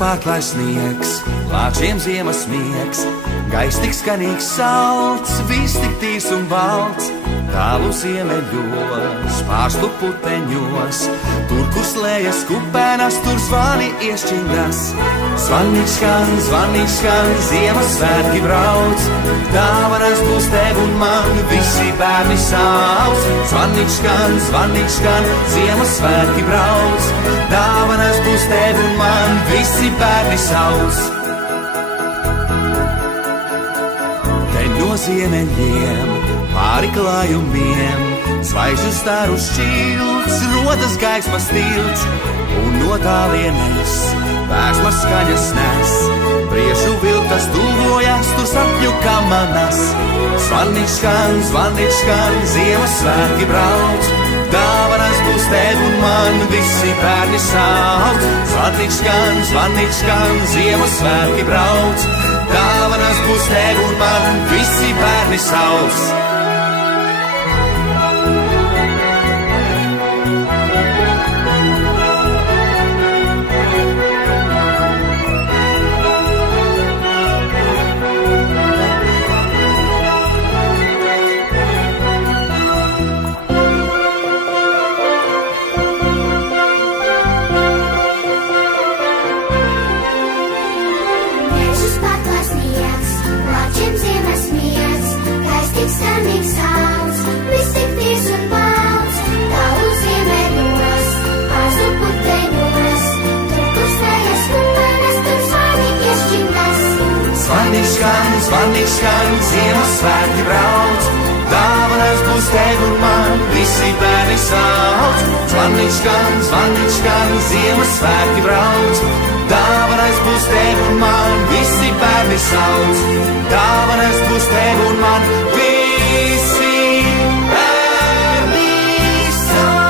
pārklāj sniegs, lāčiem ziemas miegs, gaiss tik skanīgs salds, viss tik tīs un balts, tālu ziemeļos, pārslu puteņos, tur, kur slējas kupēnas, tur zvani iešķindas. Zvanīgs skan, Ziemassvētki brauc, dāvanas būs tev un man, visi bērni sauc. Zvanīgs skan, Ziemassvētki brauc, dāvanas būs tev un man, visi bērni sauc. Te no ziemeļiem, pāri klājumiem, zvaigžņu staru šķilts, rodas gaismas tilts, un no tālienes vēsmas skaņas nes. Priešu vilktas tuvojas, tur sapņu kamanas. Zvanīgs skan, Ziemassvētki brauc, dāvanas būs tev un man, visi bērni sauc. Zvanīgs skan, Ziemassvētki brauc, dāvanas būs tev un man, visi bērni sauc. Skanīgs sauc, viss tik tīs un balts, tālu ziemeļos, pārslu puteņos, tur, kur slējas kupēnas, tur zvani iešķindas. Zvanīgs skan, Ziemassvētki brauc, dāvanas būs tev un man, visi bērni sauc. Zvanīgs skan, Ziemassvētki brauc, dāvanas būs tev un man, visi bērni sauc. Dāvanas būs tev un man, visi bērni sauc.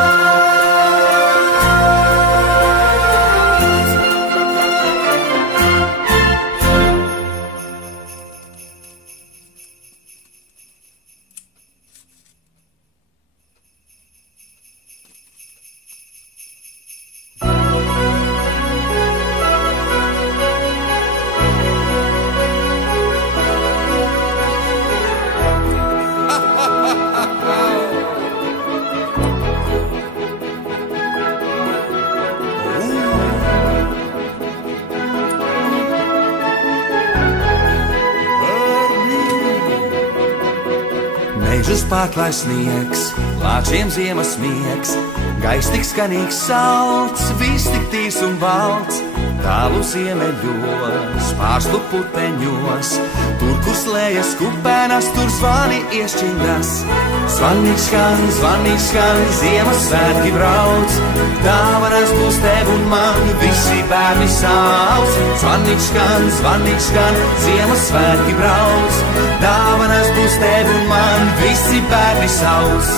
Mežus pārklāj sniegs, lāčiem ziemas miegs, gaiss tik skanīgs salds, viss tik tīs un balts, tālu ziemeļos, pārslu puteņos, tur, kur slējas kupēnas, tur zvani iešķindas. Zvanīgs skan, Ziemassvētki brauc, dāvanas būs tev un man, visi bērni sauc. Zvanīgs skan, Ziemassvētki brauc, dāvanas būs tev un man, visi bērni sauc.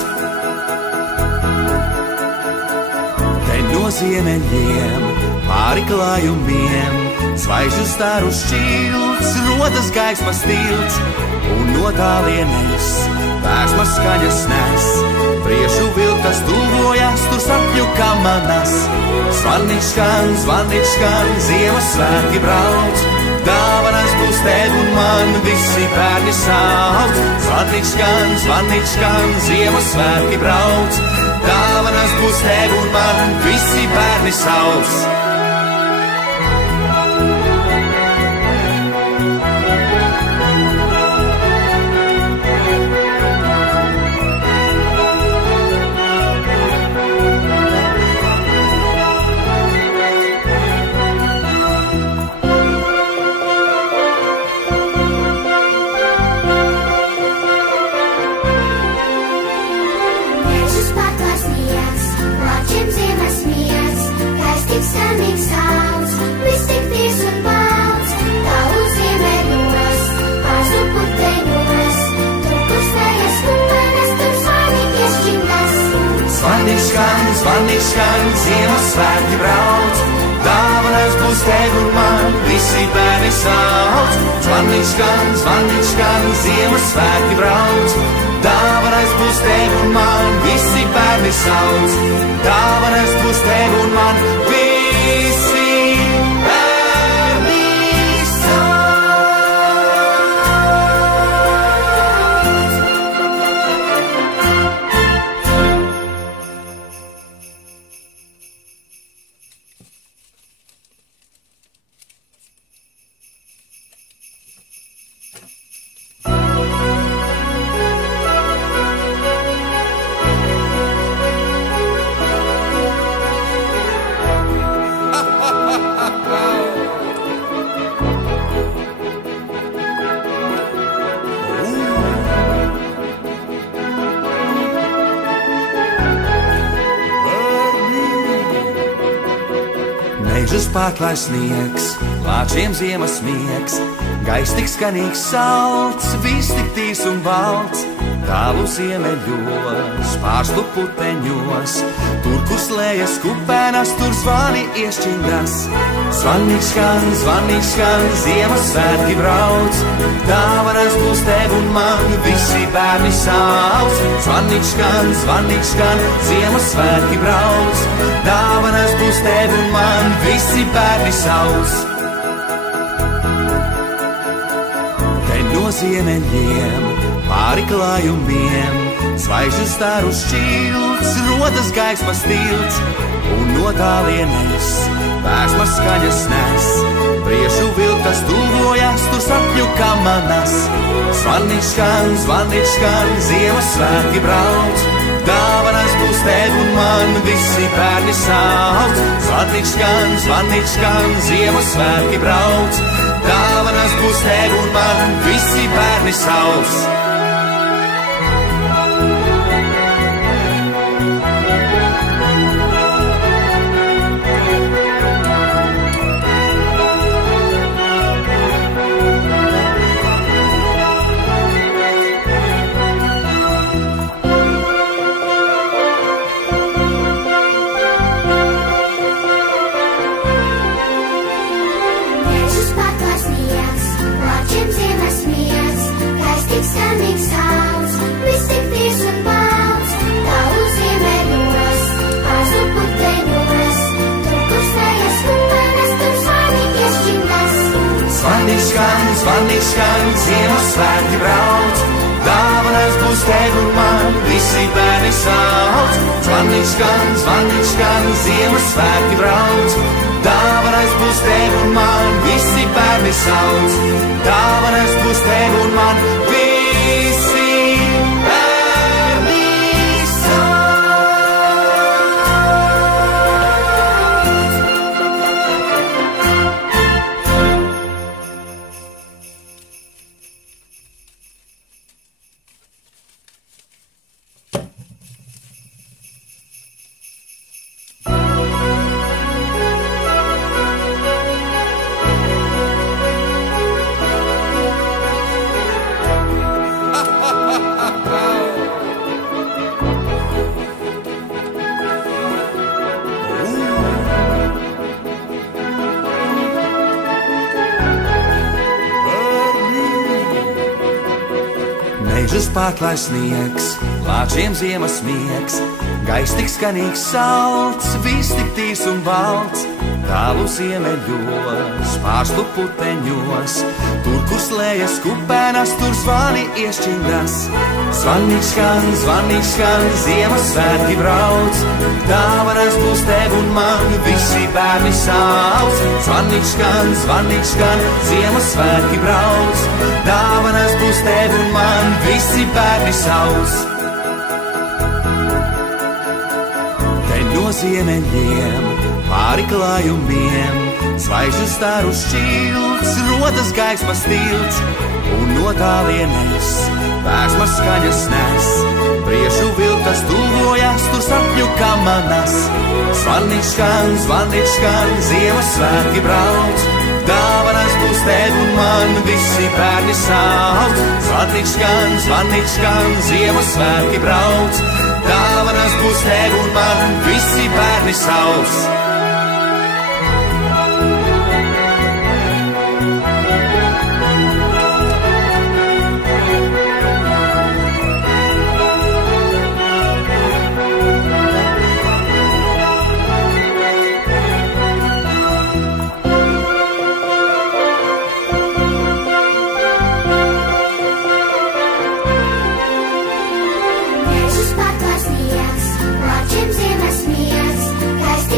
Te no ziemeļiem, pāri klājumiem, zvaigžņu staru šķilts, rodas gaismas tilts, un no tālienes vēsmas skaņas nes. Priešu vilktas tuvojas, tur sapņu kamanas. Zvanīgs skan, Ziemassvētki brauc, dāvanas būs tev un man, visi bērni sauc. Zvanīgs skan, Ziemassvētki brauc, dāvanas būs tev un man, visi bērni sauc. Skanīgs sauc, viss tik tīs un balts, tālu ziemeļos, pārslu puteņos, tur, kur slējas kupēnas, tur zvani iešķindas. Zvanīgs skan, Ziemassvētki brauc, dāvanas būs tev un man, visi bērni sauc. Zvanīgs skan, Ziemassvētki brauc, dāvanas būs tev un man, visi bērni sauc. Dāvanas būs tev un man, visi bērni sauc. pārklāj sniegs, lāčiem ziemas miegs, gaiss tik skanīgs salds, viss tik tīs un balts, tālu ziemeļos, pārslu puteņos, tur, kur slējas kupēnas, tur zvani iešķindas. Zvanīgs skan, Ziemassvētki brauc, dāvanas būs tev un man, visi bērni sauc. Zvanīgs skan, Ziemassvētki brauc, dāvanas būs tev un man, visi bērni sauc. Te no ziemeļiem, pāri klājumiem, zvaigžņu staru šķilts, rodas gaismas tilts, un no tālienes vēsmas skaņas nes. Priešu vilkas tuvojas, tur sapņu kamanas. Zvanīgs skan, Ziemassvētki brauc, dāvanas būs tev un man, visi bērni sauc. Zvanīgs skan, Ziemassvētki brauc, dāvanas būs tev un man, visi bērni sauc. Skanīgs sauc, viss tik tīs un balts, tālu ziemeļos, pārslu puteņos, tur, kur slējas kupēnas, tur zvani iešķindas. Zvanīgs skan, Ziemassvētki brauc, dāvanas būs tev un man, visi bērni sauc. Zvanīgs skan, Ziemassvētki brauc, dāvanas būs tev un man, visi bērni sauc. Dāvanas būs tev un man, visi bērni sauc. Mežus pārklāj sniegs, lāčiem ziemas miegs, gaiss tik skanīgs salds, viss tik tīs un balts, tālu ziemeļos, pārslu puteņos, tur, kur slējas kupēnas, tur zvani iešķindas. Zvanīgs skan, Ziemassvētki brauc, dāvanas būs tev un man, visi bērni sauc. Zvanīgs skan, Ziemassvētki brauc, dāvanas būs tev un man, visi bērni sauc. Te no ziemeļiem, pāri klājumiem, zvaigžņu staru šķilts, rodas gaismas tilts, un no tālienes vēsmas skaņas nes. Priešu vilkas tuvojas, tur sapņu kamanas. Zvanīgs skan, Ziemassvētki brauc, dāvanas būs tev un man, visi bērni sauc. Zvanīgs skan, Ziemassvētki brauc, dāvanas būs tev un man, visi bērni sauc.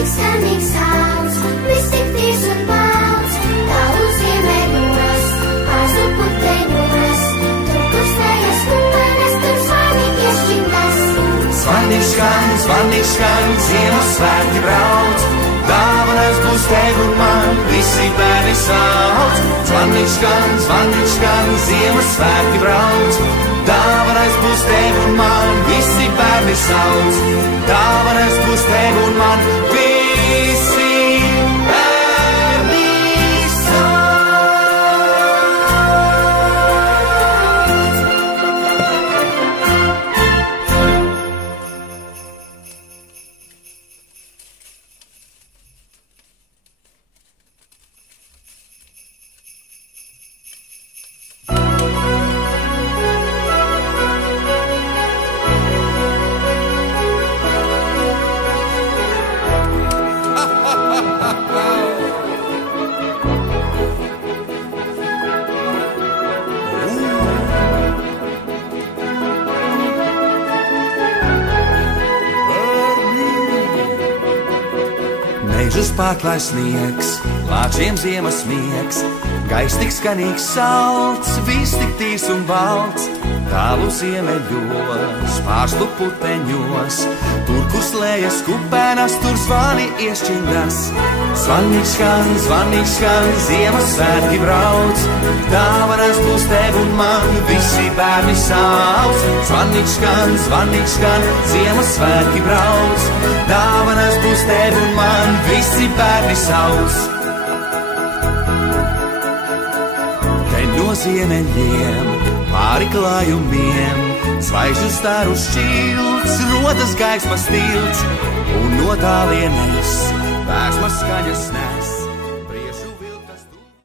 Skanīgs sauc, viss tik tīs un balts, tālu ziemeļos, pārslu puteņos, tur, kur slējas kupēnas, tur zvani iešķindas. Zvanīgs skan, Ziemassvētki brauc, dāvanas būs tev un man, visi bērni sauc. Zvanīgs skan, Ziemassvētki brauc, dāvanas būs tev un man, visi bērni sauc. Dāvanas būs tev un man, visi bērni sauc. pārklāj sniegs, lāčiem ziemas miegs, gaiss tik skanīgs salds, viss tik tīrs un balts, tālu ziemeļos, pārslu puteņos, tur, kur slējas kupenas, tur zvani iešķindas. Zvanīgs skan, Ziemassvētki brauc, dāvanas būs tev un man, visi bērni sauc. Zvanīgs skan, Ziemassvētki brauc, dāvanas būs tev un man, visi bērni sauc. Te no ziemeļiem, pāri klājumiem, zvaigžņu staru šķilts, rodas gaismas tilts, un no tālienes vēsmas skaņas nes.